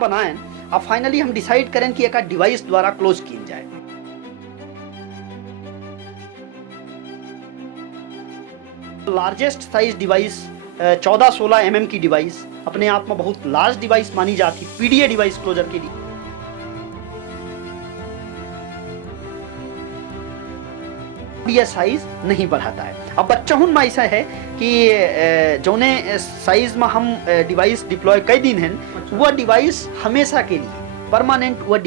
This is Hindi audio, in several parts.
बनाएं अब फाइनली हम डिसाइड करें कि एक डिवाइस द्वारा क्लोज की जाए। लार्जेस्ट साइज डिवाइस 14-16 mm की डिवाइस अपने आप में बहुत लार्ज डिवाइस मानी जाती, पीडीए डिवाइस क्लोजर के लिए ये साइज नहीं बढ़ाता है। अब बच्चों में ऐसा है कि जोने साइज में हम डिवाइस डिप्लॉय कर दिन है वह डिवाइस हमेशा के लिए परमानेंट वह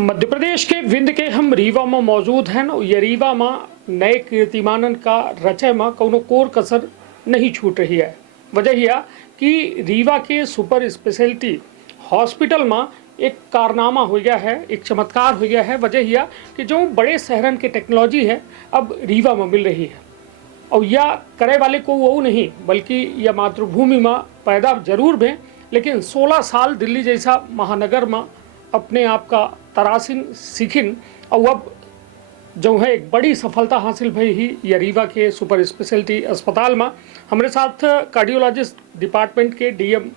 मध्य प्रदेश के विंध्य के हम रीवा में मौजूद हैं। ये रीवा में नए कीर्तिमानन का रचय में कोनो कोर कसर नहीं छूट रही है। वजह यह कि रीवा के सुपर स्पेशलिटी हॉस्पिटल में एक कारनामा हो गया है, एक चमत्कार हो गया है। वजह यह कि जो बड़े शहरन की टेक्नोलॉजी है अब रीवा में मिल रही है और यह करे वाले को वो नहीं बल्कि यह मातृभूमि में पैदा जरूर भें लेकिन 16 साल दिल्ली जैसा महानगर में अपने आप का तरासिन सीखिन और अब जो है एक बड़ी सफलता हासिल भई ही ये रीवा के सुपर स्पेशलिटी अस्पताल में। हमारे साथ कार्डियोलॉजिस्ट डिपार्टमेंट के डीएम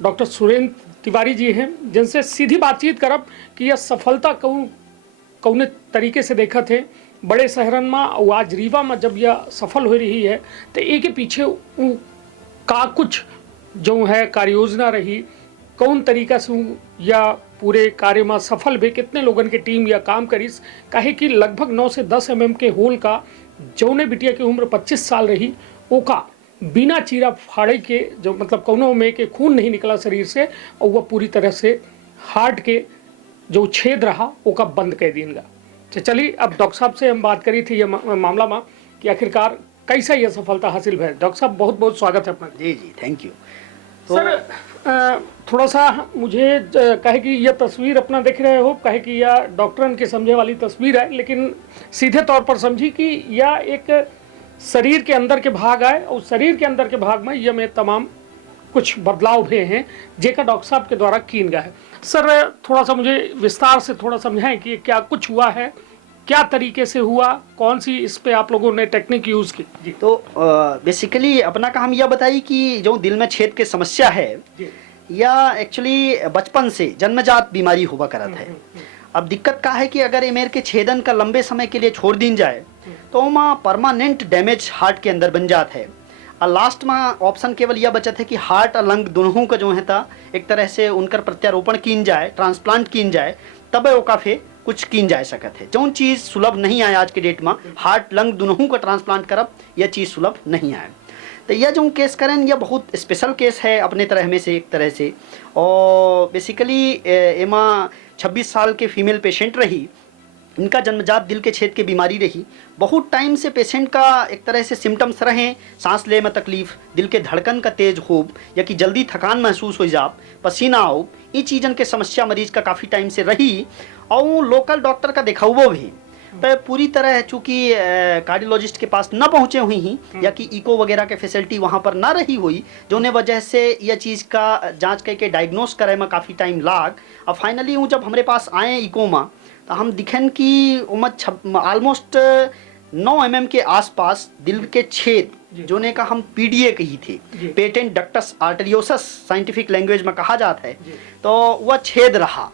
डॉक्टर सुरेंद्र तिवारी जी हैं जिनसे सीधी बातचीत करब कि यह सफलता कौन तरीके से देखा थे बड़े शहरन में और आज रीवा में जब यह सफल हो रही है तो एक के पीछे का कुछ जो है कार्य योजना रही, कौन तरीका से या पूरे कार्य में सफल भी कितने लोगन के टीम या काम करीस। कहे कि लगभग 9 से 10 mm के होल का जौने बिटिया की उम्र 25 साल रही ओका बिना चीरा फाड़े के जो मतलब कौनों में के खून नहीं निकला शरीर से और वह पूरी तरह से हार्ट के जो छेद रहा ओका बंद कर देंगे। तो चलिए अब डॉक्टर साहब से हम बात करी थी ये मामला में कि आखिरकार कैसा यह सफलता हासिल भै। डॉक्टर साहब बहुत बहुत स्वागत है अपना। जी जी थैंक यू। तो सर थोड़ा सा मुझे कहे कि यह तस्वीर अपना देख रहे हो, कहे कि यह डॉक्टरन के समझे वाली तस्वीर है लेकिन सीधे तौर पर समझी कि यह एक शरीर के अंदर के भाग आए और शरीर के अंदर के भाग में यह में तमाम कुछ बदलाव हुए हैं जेका डॉक्टर साहब के द्वारा कीन गया है। सर थोड़ा सा मुझे विस्तार से थोड़ा समझाएं कि क्या कुछ हुआ है, क्या तरीके से हुआ, कौन सी इस पे आप लोगों ने टेक्निक यूज की जी। तो बेसिकली अपना का हम यह बताइए कि जो दिल में छेद की समस्या है या एक्चुअली बचपन से जन्मजात बीमारी हुआ करत है। अब दिक्कत का है कि अगर एमेर के छेदन का लंबे समय के लिए छोड़ दी जाए तो वहाँ परमानेंट डैमेज हार्ट के अंदर बन जात है और लास्ट में ऑप्शन केवल यह बचत है कि हार्ट और लंग दोनों का जो है था एक तरह से उनकर प्रत्यारोपण कीन जाए, ट्रांसप्लांट कीन जाए तब वो काफ़ी कुछ कीन जा सकत है। जो चीज़ सुलभ नहीं आए आज के डेट में हार्ट लंग दोनों का ट्रांसप्लांट करब यह चीज़ सुलभ नहीं आए। तो यह जो केस करें यह बहुत स्पेशल केस है अपने तरह में से एक तरह से। और बेसिकली एमा 26 साल के फीमेल पेशेंट रही, इनका जन्मजात दिल के छेद की बीमारी रही। बहुत टाइम से पेशेंट का एक तरह से सिम्टम्स रहे, सांस ले में तकलीफ, दिल के धड़कन का तेज होब या कि जल्दी थकान महसूस हो जाप, पसीना आओ, ये चीज़न के समस्या मरीज का काफ़ी टाइम से रही और लोकल डॉक्टर का दिखाओ भी पर पूरी तरह चूँकि कार्डियोलॉजिस्ट के पास न पहुँचे हुई ही या कि इको वगैरह के फैसिलिटी वहाँ पर ना रही हुई जोने वजह से यह चीज़ का जांच करके डायग्नोस करे में काफ़ी टाइम लाग। और फाइनली वो जब हमारे पास आए इको में तो हम दिखें कि उम्र ऑलमोस्ट 9 mm के आसपास दिल के छेद जोने का हम पीडीए कही थे, patent ductus arteriosus scientific language में कहा जाता है। तो वह छेद रहा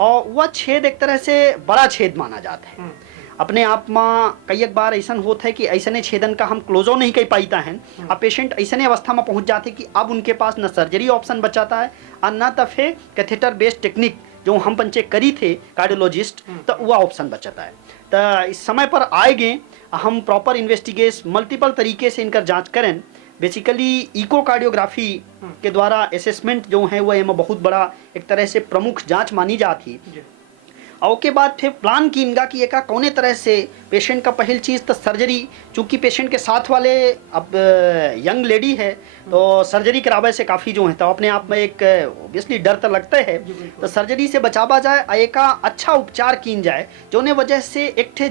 और वह छेद एक तरह से बड़ा छेद माना जाता है अपने आप में। कई बार ऐसा होता है कि ऐसने छेदन का हम क्लोजो नहीं कर पाता है। अब पेशेंट ऐसने अवस्था में पहुंच जाते कि अब उनके पास न सर्जरी ऑप्शन बचाता है और न तो फिर कैथेटर बेस्ड टेक्निक जो हम पंचे करी थे कार्डियोलॉजिस्ट तो वह ऑप्शन बचाता है। तो इस समय पर आएंगे हम प्रॉपर इन्वेस्टिगेशन मल्टीपल तरीके से इनका जांच करें। बेसिकली इकोकार्डियोग्राफी के द्वारा असेसमेंट जो है वह एम बहुत बड़ा एक तरह से प्रमुख जांच मानी जाती। और के बाद फिर प्लान की इनका कि एक कौने तरह से पेशेंट का पहल चीज़ तो सर्जरी, चूँकि पेशेंट के साथ वाले अब यंग लेडी है तो सर्जरी करावे से काफ़ी जो है तो अपने आप में एक ऑब्वियसली डर तो लगता है। तो सर्जरी से बचावा जाए, एक अच्छा उपचार कीन जाए जोने वजह से एक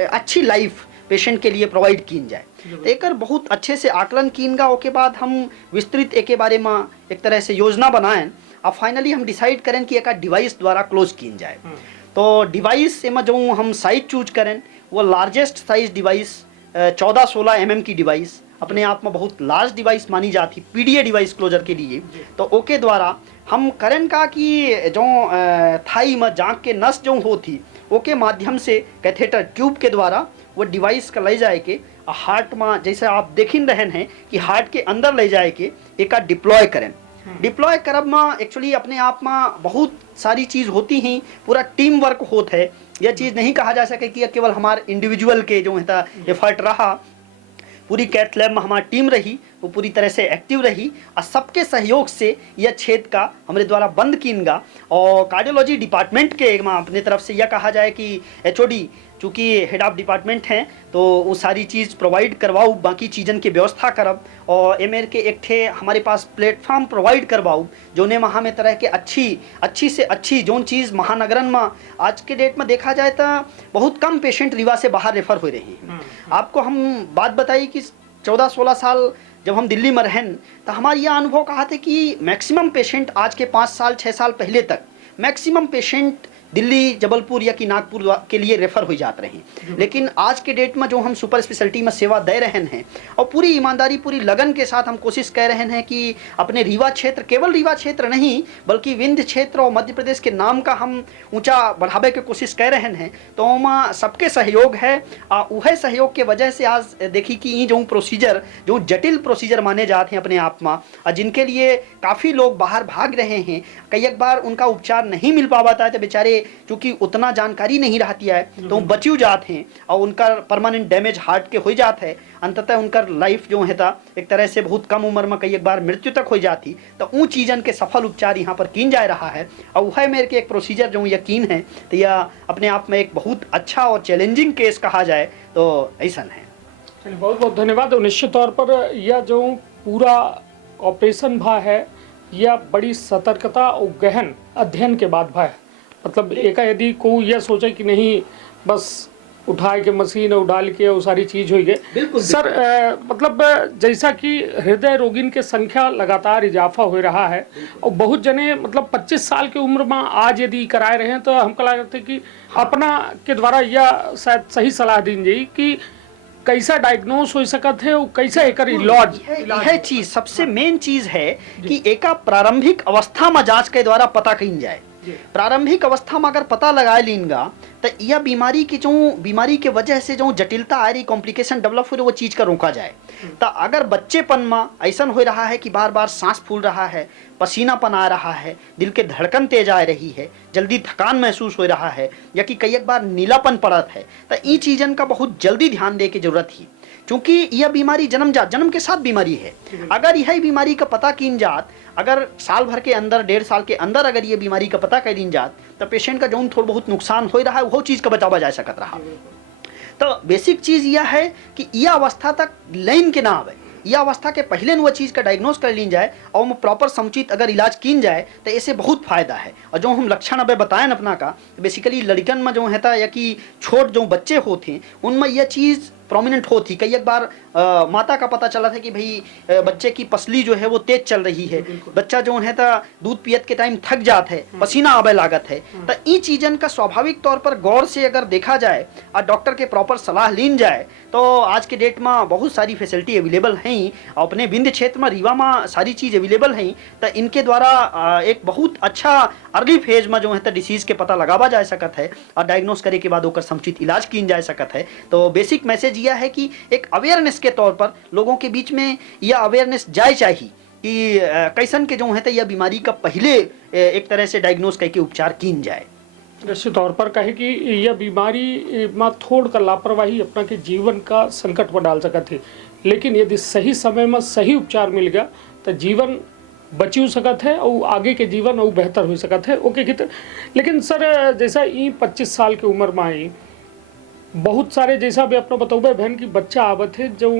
अच्छी लाइफ पेशेंट के लिए प्रोवाइड की जाए। तो एक बहुत अच्छे से आकलन कीन गा के बाद हम विस्तृत एक बारे में एक तरह से योजना बनाएं और फाइनली हम डिसाइड करें कि एक डिवाइस द्वारा क्लोज की जाए। तो डिवाइस में जो हम साइज चूज करें वो लार्जेस्ट साइज डिवाइस 14-16 mm की डिवाइस अपने आप में बहुत लार्ज डिवाइस मानी जाती, पीडीए डिवाइस क्लोजर के लिए। तो ओके द्वारा हम करन का कि जो थाई में जांक के नस जो होती ओके माध्यम से कैथेटर ट्यूब के द्वारा वो डिवाइस का ले जाए के हार्ट में, जैसे आप देख रहे हैं कि हार्ट के अंदर ले जाए के एक डिप्लॉय करें। डिप्लॉय करब में एक्चुअली अपने आप में बहुत सारी चीज़ होती हैं, पूरा टीम वर्क होता है। यह चीज़ नहीं कहा जा सके कि केवल हमारे इंडिविजुअल के जो है एफर्ट रहा, पूरी कैथ लैब में हमारी टीम रही, वो पूरी तरह से एक्टिव रही और सबके सहयोग से यह छेद का हमारे द्वारा बंद कीनगा। और कार्डियोलॉजी डिपार्टमेंट के अपने तरफ से यह कहा जाए कि एचओडी चूँकि हेड ऑफ डिपार्टमेंट हैं तो वो सारी चीज़ प्रोवाइड करवाऊँ, बाकी चीज़न की व्यवस्था करब और एमेर के एक थे हमारे पास प्लेटफॉर्म प्रोवाइड करवाऊँ जोने महा में तरह के अच्छी से अच्छी जोन चीज़ महानगरन में आज के डेट में देखा जाए तो बहुत कम पेशेंट रीवा से बाहर रेफर हो रही हैं। आपको हम बात बताई कि 14-16 साल जब हम दिल्ली में रहें तो हमारा यह अनुभव कहा था कि मैक्सिमम पेशेंट आज के 5 साल 6 साल पहले तक मैक्सिमम पेशेंट दिल्ली, जबलपुर या कि नागपुर के लिए रेफर हो जाते रहे। लेकिन आज के डेट में जो हम सुपर स्पेशलिटी में सेवा दे रहे हैं और पूरी ईमानदारी पूरी लगन के साथ हम कोशिश कर रहे हैं कि अपने रीवा क्षेत्र, केवल रीवा क्षेत्र नहीं बल्कि विंध्य क्षेत्र और मध्य प्रदेश के नाम का हम ऊंचा बढ़ावे की कोशिश कर रहे हैं। तो वहाँ सबके सहयोग है, वह सहयोग के वजह से आज देखी कि ये जो प्रोसीजर जो जटिल प्रोसीजर माने जाते हैं अपने आप में और जिनके लिए काफ़ी लोग बाहर भाग रहे हैं, कई एक बार उनका उपचार नहीं मिल पाता है तो बेचारे क्योंकि उतना जानकारी नहीं रहती है तो बच्यू जाते हैं और उनका परमानेंट डैमेज हार्ट के हो जाता है। अंततः उनका लाइफ जो है एक तरह से बहुत कम उम्र में कई एक बार मृत्यु तक हो जाती। तो उन चीज़न के सफल उपचार यहाँ पर कीन जा रहा है और वह मेरे के एक प्रोसीजर जो यकीन है तो यह अपने आप में एक बहुत अच्छा और चैलेंजिंग केस कहा जाए तो ऐसा है। चलिए, बहुत बहुत धन्यवाद। निश्चित तौर पर यह जो पूरा ऑपरेशन भा है यह बड़ी सतर्कता और गहन अध्ययन के बाद भा है। मतलब एक यदि कोई यह सोचे कि नहीं बस उठाए के मशीन और डाल के वो सारी चीज हुई है सर। मतलब जैसा कि हृदय रोगिन के संख्या लगातार इजाफा हो रहा है और बहुत जने मतलब 25 साल की उम्र में आज यदि कराए रहे हैं तो हमको लगता है कि अपना के द्वारा यह शायद सही सलाह दी जाए कि कैसा डायग्नोस हो सकत है और कैसा एक इलाज। यह चीज सबसे मेन चीज है कि एक प्रारंभिक अवस्था में जांच के द्वारा पता कहीं जाए। प्रारंभिक अवस्था में अगर पता लगा लेंगा तो यह बीमारी के वजह से जो जटिलता आ रही, कॉम्प्लिकेशन डेवलप हो रही, वो चीज़ का रोका जाए। तो अगर बच्चेपन में ऐसा हो रहा है कि बार बार सांस फूल रहा है, पसीनापन आ रहा है, दिल के धड़कन तेज आ रही है, जल्दी थकान महसूस हो रहा है या कि कई एक बार नीलापन पड़त है तो इन चीज़न का बहुत जल्दी ध्यान दे की जरूरत ही, क्योंकि यह बीमारी जन्म के साथ बीमारी है। अगर यह बीमारी का पता कीन जात, अगर साल भर के अंदर 1.5 साल के अंदर अगर ये बीमारी का पता कर दी जात तो पेशेंट का जो थोड़ा बहुत नुकसान हो रहा है वो चीज़ का बचावा जा सकत रहा। तो बेसिक चीज़ यह है कि यह अवस्था तक लाइन के ना आवे, यह अवस्था के पहले वो चीज़ का डायग्नोस कर ली जाए और वो प्रॉपर समुचित अगर इलाज कीन जाए तो ऐसे बहुत फायदा है। और जो हम लक्षण अबे बताएं अपना का बेसिकली लड़कन में जो है या कि छोट जो बच्चे होते हैं उनमें यह चीज़ प्रोमिनेंट होती। कई एक बार माता का पता चला था कि भाई बच्चे की पसली जो है वो तेज चल रही है, बच्चा जो है दूध पियत के टाइम थक जात है, पसीना आवे लागत है। तो इन चीज़न का स्वाभाविक तौर पर गौर से अगर देखा जाए और डॉक्टर के प्रॉपर सलाह लीन जाए तो आज के डेट में बहुत सारी फैसिलिटी अवेलेबल हैं। अपने विंध्य क्षेत्र में रीवा में सारी चीज़ अवेलेबल हैं तो इनके द्वारा एक बहुत अच्छा अर्ली फेज में जो है डिसीज़ के पता लगावा जा सकत है और डायग्नोस करे के बाद ओकर समुचित इलाज कीन जा सकत है। तो बेसिक मैसेज यह है कि एक अवेयरनेस के तौर पर लोगों के बीच में यह अवेयरनेस जाए चाहिए कि कैसन के जो है यह बीमारी का पहले एक तरह से डायग्नोस करके उपचार कीन जाए। निश्चित तौर पर कहे कि यह बीमारी में थोड़ कर लापरवाही अपना के जीवन का संकट में डाल सकत है, लेकिन यदि सही समय में सही उपचार मिल गया तो जीवन बची सकत है और आगे के जीवन और बेहतर हो सकत है। ओके कित लेकिन सर जैसा ये 25 साल की उम्र में आई बहुत सारे जैसा भी अपना बतौबे बहन की बच्चा आवत है जो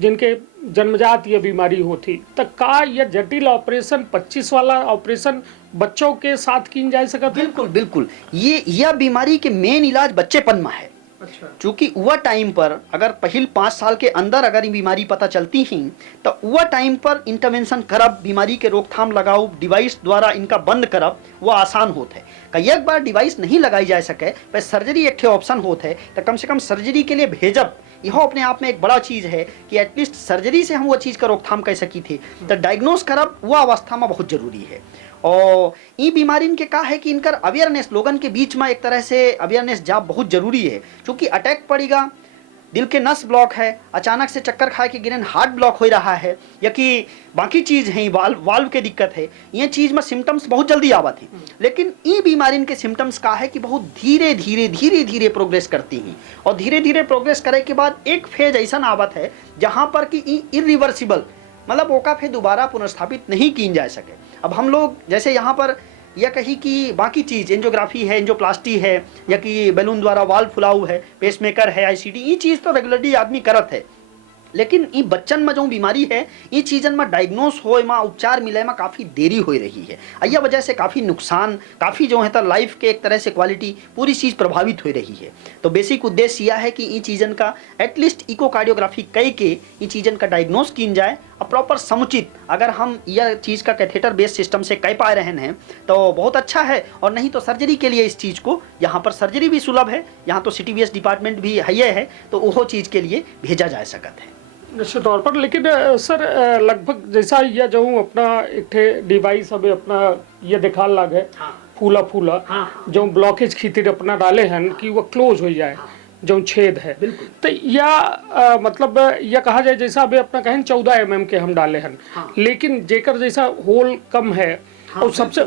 जिनके जन्मजात ये बीमारी होती तो का यह जटिल ऑपरेशन 25 वाला ऑपरेशन बच्चों के साथ की जा सकता है? बिल्कुल बिल्कुल, यह बीमारी के मेन इलाज बच्चेपन में है। अच्छा। चूँकि वह टाइम पर अगर पहले 5 साल के अंदर अगर ये बीमारी पता चलती ही तो वह टाइम पर इंटरवेंशन करब, बीमारी के रोकथाम लगाओ, डिवाइस द्वारा इनका बंद करब वो आसान होता है। कई एक बार डिवाइस नहीं लगाई जा सके पर सर्जरी एक ऑप्शन होता है तो कम से कम सर्जरी के लिए भेजब यह अपने आप में एक बड़ा चीज़ है कि एटलीस्ट सर्जरी से हम वो चीज़ का रोकथाम कर सकी थी, तो डायग्नोस करब वह अवस्था में बहुत जरूरी है। और ये बीमारी के का है कि इनकर अवेयरनेस लोगन के बीच में एक तरह से अवेयरनेस जाप बहुत जरूरी है, क्योंकि अटैक पड़ेगा, दिल के नस ब्लॉक है, अचानक से चक्कर खा के गिरन हार्ट ब्लॉक हो रहा है, या कि बाकी चीज़ है, वाल्व के दिक्कत है, ये चीज़ में सिम्टम्स बहुत जल्दी आवत है। लेकिन ये बीमारी के सिम्टम्स का है कि बहुत धीरे धीरे धीरे धीरे प्रोग्रेस करती हैं, और धीरे धीरे प्रोग्रेस करे के बाद एक फेज ऐसा आवत है जहाँ पर कि इरिवर्सिबल, मतलब ओका फिर दोबारा पुनर्स्थापित नहीं की जा सके। अब हम लोग जैसे यहाँ पर या कहीं कि बाकी चीज़ एंजियोग्राफी है, एंजियोप्लास्टी है, या कि बैलून द्वारा वाल्व फुलाऊ है, पेसमेकर है, आईसीडी, ये चीज़ तो रेगुलरली आदमी करत है। लेकिन ये बच्चन में जो बीमारी है, ये चीज़न में डायग्नोस हो में उपचार मिले में काफ़ी देरी हो रही है। यह वजह से काफ़ी नुकसान, काफ़ी जो है तो लाइफ के एक तरह से क्वालिटी पूरी चीज़ प्रभावित हो रही है। तो बेसिक उद्देश्य यह है कि ये चीज़न का एटलीस्ट इकोकार्डियोग्राफी कई के ये चीज़न का डायग्नोस की जाए, और प्रॉपर समुचित अगर हम यह चीज़ का कैथेटर बेस्ड सिस्टम से कह पा रहे हैं तो बहुत अच्छा है। और नहीं तो सर्जरी के लिए इस चीज़ को, यहाँ पर सर्जरी भी सुलभ है, यहाँ तो CTBS डिपार्टमेंट भी है, तो वो चीज़ के लिए भेजा जा सकता है निश्चित तौर पर। लेकिन सर लगभग जैसा यह जो अपना एक ठे डिवाइस अभी अपना ये दिखा लग है, फूला फूला जो ब्लॉकेज खीतिर अपना डाले हैं कि वो क्लोज हो जाए, जो छेद है, तो या मतलब यह कहा जाए जैसा अभी अपना कहें 14 mm के हम डाले हैं, लेकिन जेकर जैसा होल कम है और सबसे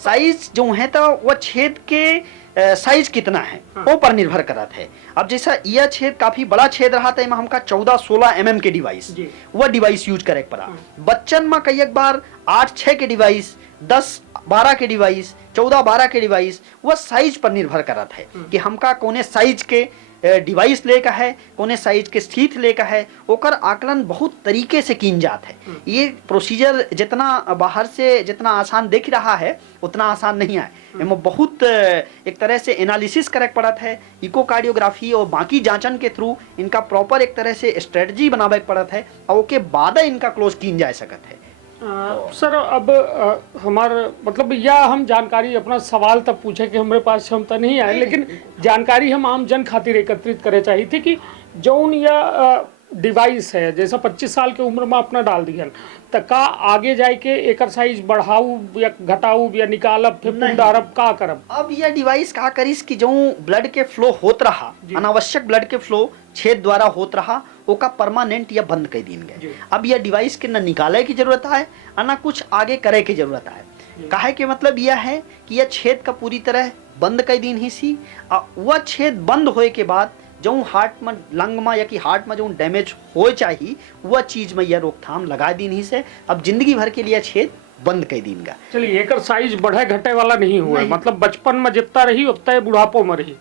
साइज जो है तो वह छेद के साइज कितना है वो पर निर्भर करता है। अब जैसा यह छेद काफी बड़ा छेद रहा था, हमका 14-16 mm के डिवाइस, वह डिवाइस यूज करे पड़ा। बच्चन में कई एक बार 8-6 के डिवाइस, 10-12 के डिवाइस, 14-12 के डिवाइस, वह साइज पर निर्भर करता है कि हमका कोने साइज के डिवाइस लेकर है, कोने साइज के स्थित लेकर है, ओकर आकलन बहुत तरीके से कीन जात है। ये प्रोसीजर जितना बाहर से जितना आसान दिख रहा है उतना आसान नहीं है, इनमें बहुत एक तरह से एनालिसिस करे पड़त है, इकोकार्डियोग्राफी और बाकी जांचन के थ्रू इनका प्रॉपर एक तरह से स्ट्रेटजी बनावे पड़त है, और उसके बाद इनका क्लोज कीन जा सकत है। सर अब हमारे मतलब या हम जानकारी अपना सवाल तब पूछे कि हमारे पास क्षमता नहीं है, लेकिन जानकारी हम आम जन खातिर एकत्रित करे चाहिए थी कि जौन या डिवाइस है जैसा 25 साल के उम्र में अपना डाल दिया, तो का आगे जाए के एक साइज बढ़ाऊ या घटाऊ या निकालब फिर डारब का करब? अब यह डिवाइस का करिस कि जो ब्लड के फ्लो होत रहा, अनावश्यक ब्लड के फ्लो छेद द्वारा होत रहा, ओका परमानेंट या बंद कर दीन गए। अब यह डिवाइस के न निकाले की जरूरत है ना कुछ आगे करे की जरूरत है। काहे के मतलब यह है कि यह छेद का पूरी तरह बंद कर दीन ही सी, वह छेद बंद होए के बाद जो हार्ट में लंग में या कि हार्ट में जो डैमेज हो चाहिए वह चीज में यह रोकथाम लगा दीन ही से अब जिंदगी भर के लिए छेद बंद कर दीनगा। चलिए एक साइज बढ़े घटे वाला नहीं हुआ, मतलब बचपन में जितना रही उतना बुढ़ापो में रही,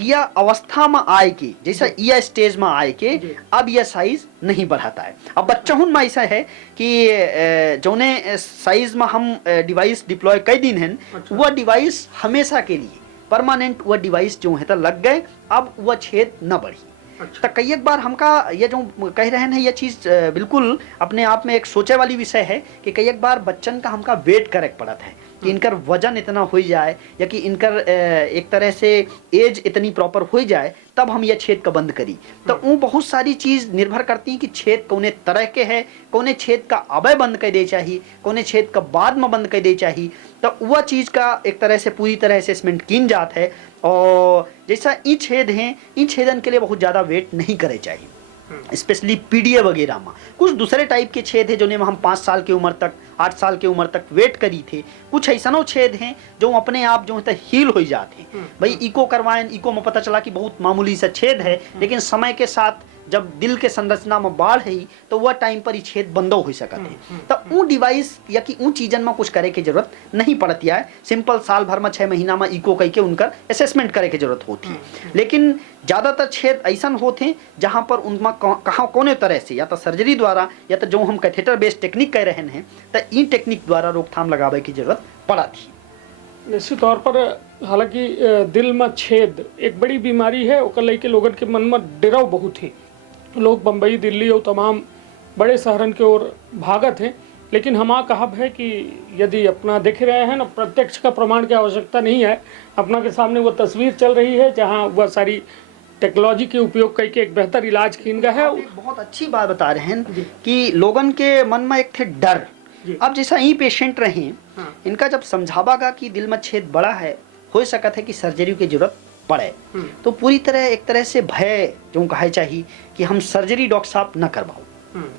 यह अवस्था में आए के जैसा यह स्टेज में आए के अब यह साइज नहीं बढ़ाता है। अब बच्चों में ऐसा है कि जोने साइज में हम डिवाइस डिप्लॉय कर दीन है, वह डिवाइस हमेशा के लिए परमानेंट वह डिवाइस जो है तो लग गए, अब वह छेद न बढ़ी। तो कई एक बार हमका ये जो कह रहे हैं ये चीज़ बिल्कुल अपने आप में एक सोचे वाली विषय है कि कई एक बार बच्चन का हमका वेट करे पड़त है कि इनकर वजन इतना हो जाए या कि इनकर एक तरह से एज इतनी प्रॉपर हो जाए तब हम यह छेद का बंद करी। तो वो बहुत सारी चीज़ निर्भर करती हैं कि छेद कौने तरह के है, कौने छेद का अबे बंद कर दे चाहिए, कौने छेद का बाद में बंद कर दे चाहिए, तो वह चीज़ का एक तरह से पूरी तरह असेसमेंट कीन जात है। और जैसा ई छेद हैं, ई छेदन के लिए बहुत ज़्यादा वेट नहीं करे चाहिए, स्पेशली PDA वगैरह में। कुछ दूसरे टाइप के छेद है जो ने हम 5 साल की उम्र तक 8 साल की उम्र तक वेट करी थे, कुछ ऐसा छेद हैं जो अपने आप जो है हील हो जाते हैं। भाई इको करवाएं, इको में पता चला कि बहुत मामूली सा छेद है, लेकिन समय के साथ जब दिल के संरचना में बाढ़ है तो वह टाइम पर ही छेद बंदो हो सकते हैं। तो वो डिवाइस या कि उन चीज़न में कुछ करे की जरूरत नहीं पड़ती है, सिंपल साल भर में 6 महीना में इको करके उनका असेसमेंट करे की जरूरत होती है। लेकिन ज़्यादातर छेद ऐसा होते हैं जहाँ पर उनमें कहाँ कोने तरह से या तो सर्जरी द्वारा या तो जो हम कैथेटर बेस्ड टेक्निक कह रहे हैं तो इन टेक्निक द्वारा रोकथाम लगावे की जरूरत पड़ा थी। निश्चित तौर पर हालांकि दिल में छेद एक बड़ी बीमारी है, ओकर लेके लोगन के मन में डराव बहुत ही, लोग बम्बई दिल्ली और तमाम बड़े शहरन के ओर भागत हैं। लेकिन हमारा कहब है कि यदि अपना देख रहे हैं ना, प्रत्यक्ष का प्रमाण की आवश्यकता नहीं है, अपना के सामने वो तस्वीर चल रही है जहां वह सारी टेक्नोलॉजी के उपयोग करके एक बेहतर इलाज किन गया है। आप एक बहुत अच्छी बात बता रहे हैं कि लोगन के मन में एक थे डर। अब जैसा यही पेशेंट रहे, इनका जब समझावागा कि दिल में छेद बड़ा है, हो सकता है कि सर्जरी की जरूरत पड़े, तो पूरी तरह एक तरह से भय जो कहे चाहिए कि हम सर्जरी डॉक्टर साहब न करवाओ।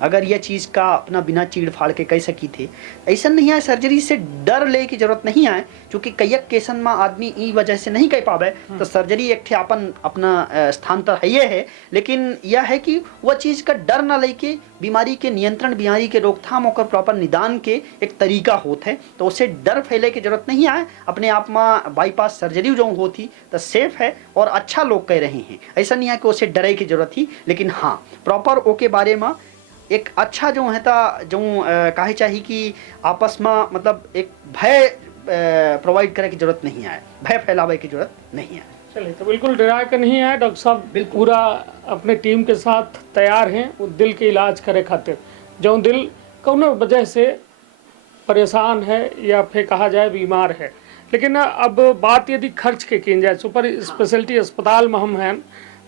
अगर यह चीज़ का अपना बिना चीड़ फाड़ के कह सकी थे, ऐसा नहीं आए सर्जरी से डर ले की जरूरत नहीं आए, क्योंकि कईक केसन में आदमी ई वजह से नहीं कह पावे, तो सर्जरी एक अपन अपना स्थान पर है ये है। लेकिन यह है कि वह चीज़ का डर ना लेके बीमारी के नियंत्रण, बीमारी के रोकथाम और प्रॉपर निदान के एक तरीका होता है, तो उसे डर फैले की जरूरत नहीं आए। अपने आप में बाईपास सर्जरी जो होती तो सेफ है और अच्छा लोग कह रहे हैं, ऐसा नहीं है कि उसे डरे की जरूरत थी। लेकिन हाँ, प्रॉपर ओके बारे में एक अच्छा जो है ता जो कहे चाहिए कि आपस में मतलब एक भय प्रोवाइड करे की जरूरत नहीं आए, भय फैलावे की जरूरत नहीं आए। चलिए, तो बिल्कुल डरा कर नहीं है डॉक्टर साहब, पूरा अपने टीम के साथ तैयार हैं वो दिल के इलाज करे खातिर। जो दिल कौनो वजह से परेशान है या फिर कहा जाए बीमार है। लेकिन अब बात यदि खर्च के की जाए, सुपर स्पेशलिटी अस्पताल में हम हैं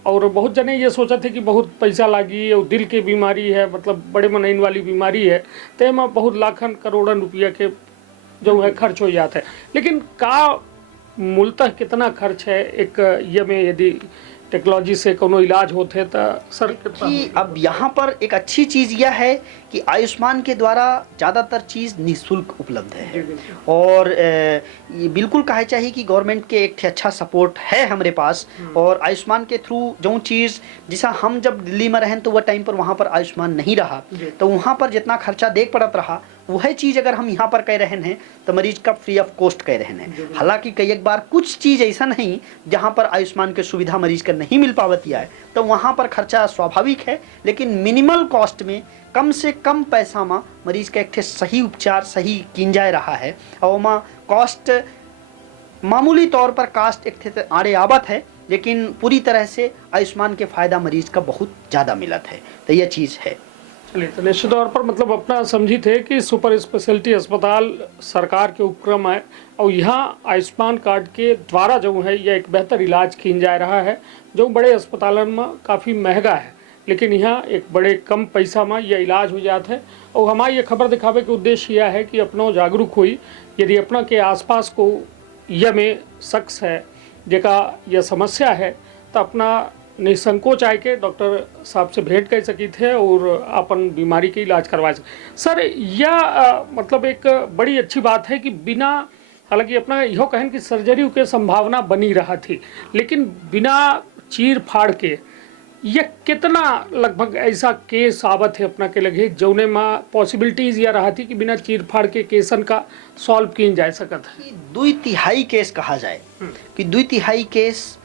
और बहुत जने ये सोचा थे कि बहुत पैसा लागी और दिल की बीमारी है, मतलब बड़े मनइन वाली बीमारी है, तो में बहुत लाखन करोड़न रुपया के जो है खर्च हो जाता है। लेकिन का मूलतः कितना खर्च है एक ये में यदि टेक्नोलॉजी से कोनो इलाज होते तो सर कि अब यहाँ पर एक अच्छी चीज़ यह है कि आयुष्मान के द्वारा ज़्यादातर चीज़ निःशुल्क उपलब्ध है। और ये बिल्कुल कहे चाहिए कि गवर्नमेंट के एक अच्छा सपोर्ट है हमारे पास। और आयुष्मान के थ्रू जो चीज़, जैसा हम जब दिल्ली में रहें तो वह टाइम पर वहाँ पर आयुष्मान नहीं रहा, तो वहाँ पर जितना खर्चा देख पड़त रहा, वह चीज़ अगर हम यहाँ पर कह रहे हैं तो मरीज का फ्री ऑफ कॉस्ट कह रहे हैं। हालांकि कई एक बार कुछ चीज़ ऐसा नहीं जहाँ पर आयुष्मान की सुविधा मरीज का नहीं मिल पावती है, तो वहाँ पर खर्चा स्वाभाविक है। लेकिन मिनिमल कॉस्ट में, कम से कम पैसा में मरीज का एक सही उपचार सही किन जाए रहा है। और वहाँ कॉस्ट मामूली तौर पर कास्ट एक आड़े आवत है, लेकिन पूरी तरह से आयुष्मान के फायदा मरीज का बहुत ज़्यादा मिलत है, तो यह चीज़ है। चलिए, तो निश्चित तौर पर मतलब अपना समझी थे कि सुपर स्पेशलिटी अस्पताल सरकार के उपक्रम है और यहाँ आयुष्मान कार्ड के द्वारा जो है यह एक बेहतर इलाज किन जा रहा है, जो बड़े अस्पतालों में काफ़ी महंगा है, लेकिन यहाँ एक बड़े कम पैसा में यह इलाज हो जाता है। और हमारी ये खबर दिखावे के उद्देश्य यह है कि अपनों जागरूक हुई, यदि अपना के आसपास को यह में शख्स है जेका यह समस्या है, तो अपना निसंकोच आए के डॉक्टर साहब से भेंट कर सकी थे और अपन बीमारी के इलाज करवा सके। सर, यह मतलब एक बड़ी अच्छी बात है कि बिना, हालांकि अपना यह कहें कि सर्जरी के संभावना बनी रहा थी, लेकिन बिना चीर फाड़ के यह कितना लगभग ऐसा केस आवत है अपना के लगे जौने में पॉसिबिलिटीज यह रहा थी कि बिना चीर फाड़ के केसन का सॉल्व किन जा सकता है। 2/3 केस कहा जाए कि 2/3 केस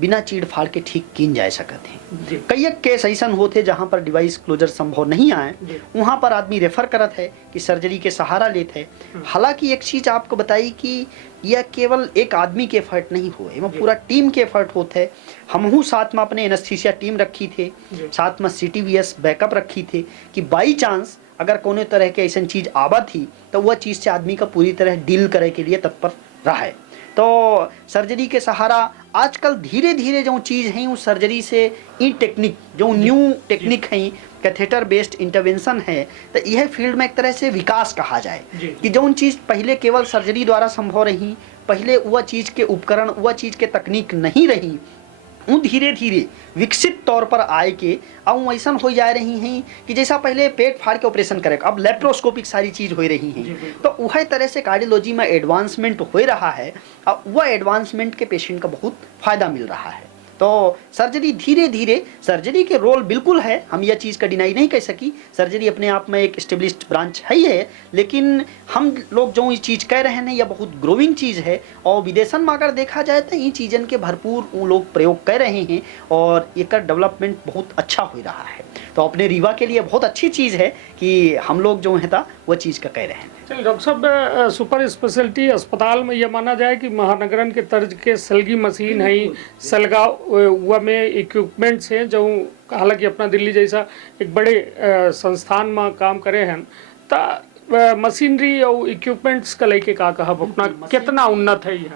बिना चीड़ फाड़ के ठीक किन जा सकते हैं। कई एक केस ऐसा होते जहाँ पर डिवाइस क्लोजर संभव नहीं आए, वहाँ पर आदमी रेफर करत है कि सर्जरी के सहारा लेते हैं। हालांकि एक चीज़ आपको बताई कि यह केवल एक आदमी के एफर्ट नहीं हुए, इसमें पूरा टीम के एफर्ट होते हैं। हमहू साथ में अपने एनेस्थीसिया टीम रखी थे, साथ में CTVS बैकअप रखी थे कि बाई चांस अगर कोनो तरह के ऐसा चीज़ आवा थी तो वह चीज़ से आदमी का पूरी तरह डील करे के लिए तत्पर रहा है। तो सर्जरी के सहारा आजकल धीरे धीरे जो चीज़ है वो सर्जरी से ई टेक्निक जो न्यू टेक्निक है, कैथेटर बेस्ड इंटरवेंशन है, तो यह फील्ड में एक तरह से विकास कहा जाए कि जो चीज़ पहले केवल सर्जरी द्वारा संभव रही, पहले वह चीज़ के उपकरण, वह चीज़ के तकनीक नहीं रही, वो धीरे धीरे विकसित तौर पर आए के अब ऐसा हो जा रही हैं कि जैसा पहले पेट फाड़ के ऑपरेशन करे, अब लेप्रोस्कोपिक सारी चीज़ हो रही हैं। तो वह तरह से कार्डियोलॉजी में एडवांसमेंट हो रहा है, अब वह एडवांसमेंट के पेशेंट का बहुत फायदा मिल रहा है। तो सर्जरी धीरे धीरे, सर्जरी के रोल बिल्कुल है, हम यह चीज़ का डिनाई नहीं कह सकी, सर्जरी अपने आप में एक एस्टेब्लिश्ड ब्रांच है ही है, लेकिन हम लोग जो ये चीज़ कह रहे हैं यह बहुत ग्रोइंग चीज़ है। और विदेशन में अगर देखा जाए तो ये चीज़न के भरपूर वो लोग प्रयोग कर रहे हैं और एक डेवलपमेंट बहुत अच्छा हो रहा है। तो अपने रीवा के लिए बहुत अच्छी चीज़ है कि हम लोग जो है वह चीज़ का कह रहे हैं। चलिए डॉक्टर साहब, सुपर स्पेशलिटी अस्पताल में यह माना जाए कि महानगरन के तर्ज के सलगी मशीन है, सलगा हुआ में इक्विपमेंट्स हैं जो हालांकि अपना दिल्ली जैसा एक बड़े संस्थान में काम करे हैं, तो मशीनरी और इक्विपमेंट्स का लेके का कहा अपना कितना उन्नत है यह?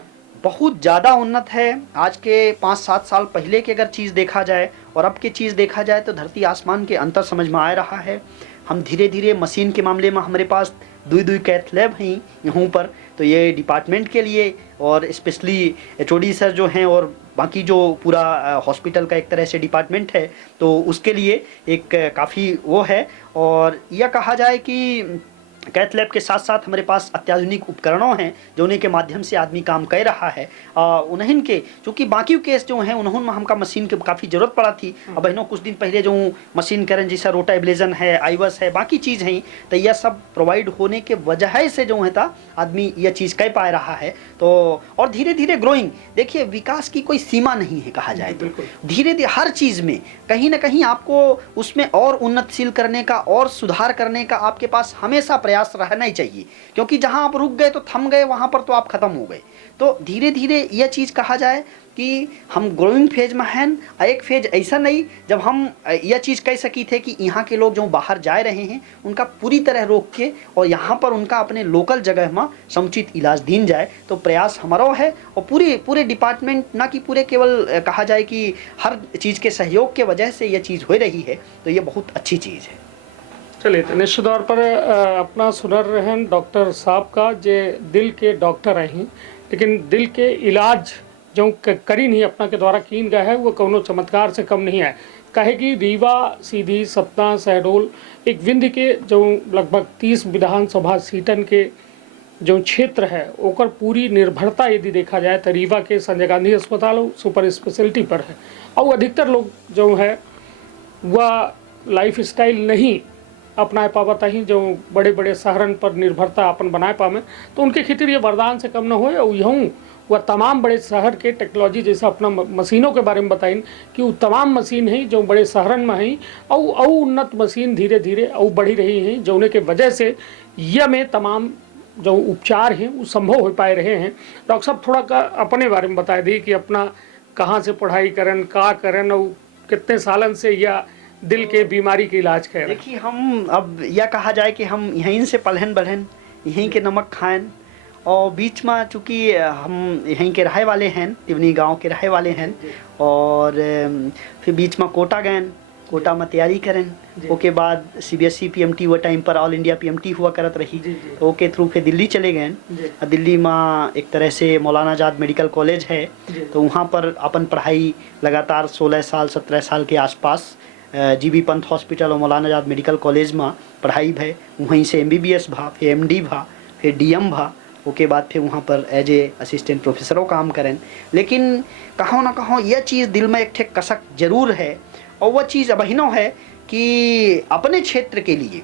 बहुत ज़्यादा उन्नत है। आज के 5-7 साल पहले की अगर चीज़ देखा जाए और अब की चीज़ देखा जाए तो धरती आसमान के अंतर समझ में आ रहा है। हम धीरे धीरे मशीन के मामले में हमारे पास दुई कैथ लैब हैं यहाँ पर, तो ये डिपार्टमेंट के लिए और स्पेशली एचओडी सर जो हैं और बाकी जो पूरा हॉस्पिटल का एक तरह से डिपार्टमेंट है, तो उसके लिए एक काफ़ी वो है। और यह कहा जाए कि कैथ लैब के साथ साथ हमारे पास अत्याधुनिक उपकरणों हैं जो उन्हीं के माध्यम से आदमी काम कर रहा है। उन्हीं के चूँकि बाकी केस जो हैं उन्होंने हमका मशीन की काफ़ी ज़रूरत पड़ा थी। अब बहनों कुछ दिन पहले जो मशीन करें जैसा रोटा एब्लेजन है, आईवस है, बाकी चीज़ हैं, तो यह सब प्रोवाइड होने के वजह से जो है था आदमी यह चीज़ कह पा रहा है। तो और धीरे धीरे ग्रोइंग, देखिए विकास की कोई सीमा नहीं है कहा जाए तो। धीरे धीरे हर चीज़ में कहीं ना कहीं आपको उसमें और उन्नतशील करने का और सुधार करने का आपके पास हमेशा प्रयास रहना ही चाहिए, क्योंकि जहां आप रुक गए तो थम गए, वहां पर तो आप खत्म हो गए। तो धीरे धीरे यह चीज़ कहा जाए कि हम ग्रोइंग फेज में हैं। एक फेज ऐसा नहीं जब हम यह चीज़ कह सकी थे कि यहाँ के लोग जो बाहर जा रहे हैं उनका पूरी तरह रोक के और यहाँ पर उनका अपने लोकल जगह में समुचित इलाज दीन जाए, तो प्रयास हमारा है। और पूरे डिपार्टमेंट ना कि पूरे केवल कहा जाए कि हर चीज़ के सहयोग के वजह से यह चीज़ हो रही है, तो ये बहुत अच्छी चीज़ है। चलिए, तो निश्चित तौर पर अपना सुनर रहन डॉक्टर साहब का जे दिल के डॉक्टर हैं, लेकिन दिल के इलाज जो करी नहीं अपना के द्वारा कीन गया है वो कोनो चमत्कार से कम नहीं है। कहे कि रीवा, सीधी, सतना, शहडोल एक विंध्य के जो लगभग 30 विधानसभा सीटन के जो क्षेत्र है ओकर पूरी निर्भरता यदि देखा जाए तो रीवा के संजय गांधी अस्पताल सुपर स्पेशलिटी पर है। और अधिकतर लोग जो है वह लाइफ स्टाइल नहीं अपना पावता ही जो बड़े बड़े शहरन पर निर्भरता अपन बनाए पावे, तो उनके खातिर ये वरदान से कम न हो। और यूँ वह तमाम बड़े शहर के टेक्नोलॉजी जैसा अपना मशीनों के बारे में बताइन कि वो तमाम मशीन हैं जो बड़े शहरन में हैं और उन्नत मशीन धीरे धीरे और बढ़ी रही हैं, जोने के वजह से यह में तमाम जो उपचार हैं वो संभव हो पाए रहे हैं। डॉक्टर साहब थोड़ा का अपने बारे में बता दी कि अपना कहाँ से पढ़ाई करन, का करन और कितने सालन से या दिल के बीमारी के इलाज करें। देखिए, हम अब यह कहा जाए कि हम यहीं से पलहन बढ़न, यहीं के नमक खाएं, और बीच में चूँकि हम यहीं के रहे वाले हैं, तिवनी गांव के रहे वाले हैं, और फिर बीच में कोटा गए, कोटा में तैयारी करें। ओके बाद सीबीएसई पीएमटी वो टाइम पर ऑल इंडिया पीएमटी हुआ करत रही, तो ओके थ्रू फिर दिल्ली चले गए। दिल्ली में एक तरह से मौलाना आज़ाद मेडिकल कॉलेज है, तो वहाँ पर अपन पढ़ाई लगातार 16 साल 17 साल के आसपास जीबी पंत हॉस्पिटल और मौलाना आज़ाद मेडिकल कॉलेज में पढ़ाई भे। वहीं से एमबीबीएस भा, फिर एमडी भा, फिर डीएम भा। उसके बाद फिर वहाँ पर एज ए असिस्टेंट प्रोफेसरों काम करें। लेकिन कहो ना कहो यह चीज़ दिल में एक ठे कसक जरूर है, और वह चीज़ अबहिनो है कि अपने क्षेत्र के लिए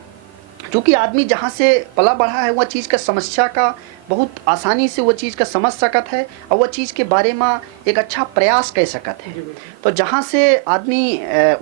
क्योंकि आदमी जहाँ से पला बढ़ा है वह चीज़ का समस्या का बहुत आसानी से वह चीज़ का समझ सकत है और वह चीज़ के बारे में एक अच्छा प्रयास कर सकत है। तो जहाँ से आदमी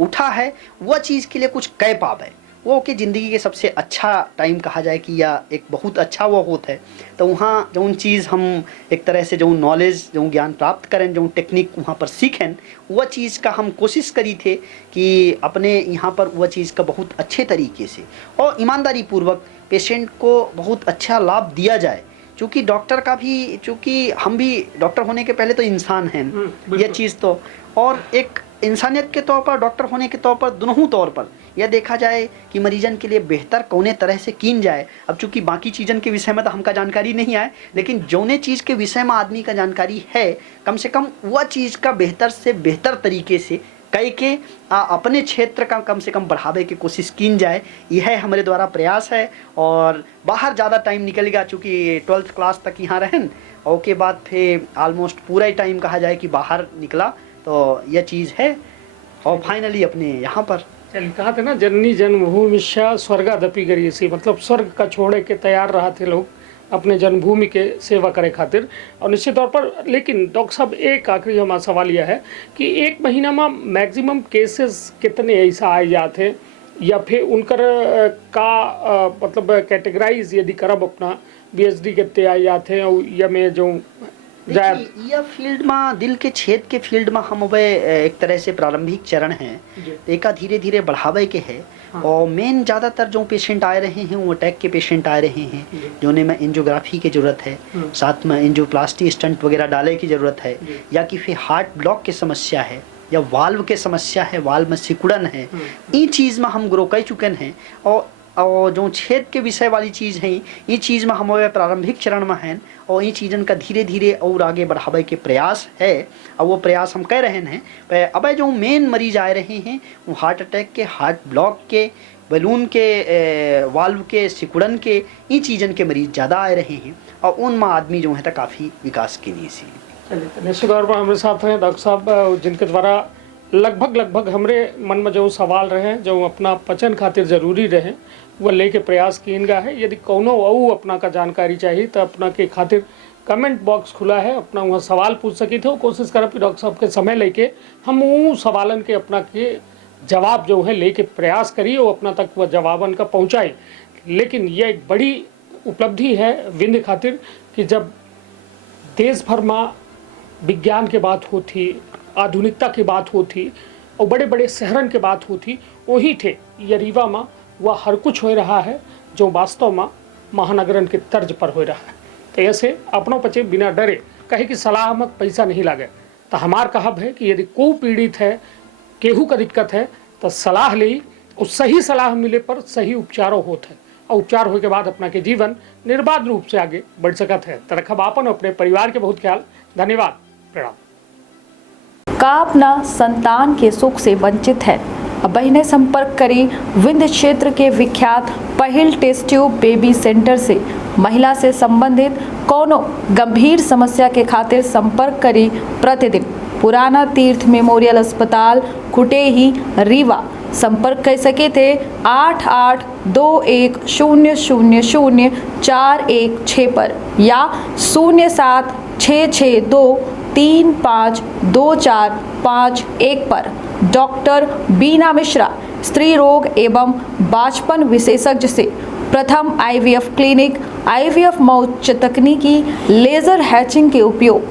उठा है वह चीज़ के लिए कुछ कह पावे, वो कि ज़िंदगी के सबसे अच्छा टाइम कहा जाए कि या एक बहुत अच्छा वो होता है। तो वहाँ जो चीज़ हम एक तरह से जो नॉलेज जो ज्ञान प्राप्त करें, जो टेक्निक वहाँ पर सीखें, वह चीज़ का हम कोशिश करी थे कि अपने यहाँ पर वह चीज़ का बहुत अच्छे तरीके से और ईमानदारी पूर्वक पेशेंट को बहुत अच्छा लाभ दिया जाए। क्योंकि डॉक्टर का भी, चूँकि हम भी डॉक्टर होने के पहले तो इंसान हैं, यह चीज़ तो, और एक इंसानियत के तौर पर डॉक्टर होने के तौर पर दोनों तौर पर यह देखा जाए कि मरीजन के लिए बेहतर कौने तरह से कीन जाए। अब चूँकि बाकी चीज़न के विषय में तो हमका जानकारी नहीं आए, लेकिन जौने चीज़ के विषय में आदमी का जानकारी है, कम से कम वह चीज़ का बेहतर से बेहतर तरीके से कई के अपने क्षेत्र का कम से कम बढ़ावे की कोशिश की जाए। यह हमारे द्वारा प्रयास है। और बाहर ज़्यादा टाइम निकलेगा, चूँकि 12th क्लास तक यहाँ रहन और उसके बाद फिर ऑलमोस्ट पूरा ही टाइम कहा जाए कि बाहर निकला, तो यह चीज़ है। और फाइनली अपने यहाँ पर चलिए, कहा थे ना जननी जन्मभूमि स्वर्गादपि गरीयसी, मतलब स्वर्ग का छोड़े के तैयार रहा थे लोग अपने जन्मभूमि के सेवा करे खातिर। और निश्चित तौर पर, लेकिन डॉक्टर साहब एक आखिरी हमारा सवाल यह है कि एक महीना में मैक्सिमम केसेस कितने ऐसा आए जाते, या फिर उनकर का मतलब कैटेगराइज यदि करब अपना बीएसडी कितने आए जाते हैं, या में जो जाए। देखिए, यह फील्ड में दिल के छेद के फील्ड में हम वे एक तरह से प्रारंभिक चरण हैं, एका धीरे धीरे बढ़ावे के है। हाँ। और मेन ज़्यादातर जो पेशेंट आए रहे हैं वो अटैक के पेशेंट आ रहे हैं, जोने में एंजियोग्राफी की ज़रूरत है, साथ में एंजियोप्लास्टी स्टंट वगैरह डाले की ज़रूरत है, या कि फिर हार्ट ब्लॉक की समस्या है, या वाल्व के समस्या है, वाल्व में सिकुड़न है। ये चीज़ में हम ग्रो कर चुके हैं। और जो छेद के विषय वाली चीज़ है, ये चीज़ में हमारे प्रारंभिक चरण में हैं, और ये चीज़न का धीरे धीरे और आगे बढ़ावे के प्रयास है, और वो प्रयास हम कर रहे हैं। पर अब जो मेन मरीज आ रहे हैं वो हार्ट अटैक के, हार्ट ब्लॉक के, बलून के, वाल्व के सिकुड़न के, ये चीज़न के मरीज ज़्यादा आ रहे हैं, और उनमें आदमी जो है तो काफ़ी विकास के लिए सी। निश्चित तौर पर हमारे साथ हैं डॉक्टर साहब, जिनके द्वारा लगभग हमारे मन में जो सवाल रहे, जो अपना पचन खातिर जरूरी रहे, वह लेके प्रयास कीनगा है। यदि कोनो और अपना का जानकारी चाहिए तो अपना के खातिर कमेंट बॉक्स खुला है, अपना वहाँ सवाल पूछ सकी थे। कोशिश करब कि डॉक्टर साहब के समय लेके हम वो सवालन के अपना के जवाब जो है लेके प्रयास करिए और अपना तक वह जवाबन का पहुँचाए। लेकिन यह एक बड़ी उपलब्धि है विंध्य खातिर कि जब देश भर में विज्ञान के बात होती, आधुनिकता की बात होती और बड़े बड़े शहरन के बात होती, वही थे ये रीवा में वह हर कुछ हो रहा है जो वास्तव में महानगरन के तर्ज पर हो रहा है। तो ऐसे अपनों पचे बिना डरे कहे कि सलाह में पैसा नहीं लागे, तो हमार कहब है कि यदि कोई पीड़ित है, केहू का दिक्कत है, तो सलाह ली, उस सही सलाह मिले पर सही उपचारों होते हैं, और उपचार होने के बाद अपना के जीवन निर्बाध रूप से आगे बढ़ सकत है। तो रखब आपन अपने परिवार के बहुत ख्याल। धन्यवाद, प्रणाम। का अपना संतान के सुख से वंचित है, अब बहिने संपर्क करी विंध्य क्षेत्र के विख्यात पहिल टेस्ट ट्यूब बेबी सेंटर से। महिला से संबंधित कोनो गंभीर समस्या के खातिर संपर्क करी प्रतिदिन पुराना तीर्थ मेमोरियल अस्पताल कुटेही रीवा। संपर्क कर सके थे 8821000416 पर या 0766235245 पर। डॉक्टर बीना मिश्रा स्त्री रोग एवं बांझपन विशेषज्ञ से प्रथम IVF क्लिनिक, IVF मौच तकनीकी, लेजर हैचिंग के उपयोग,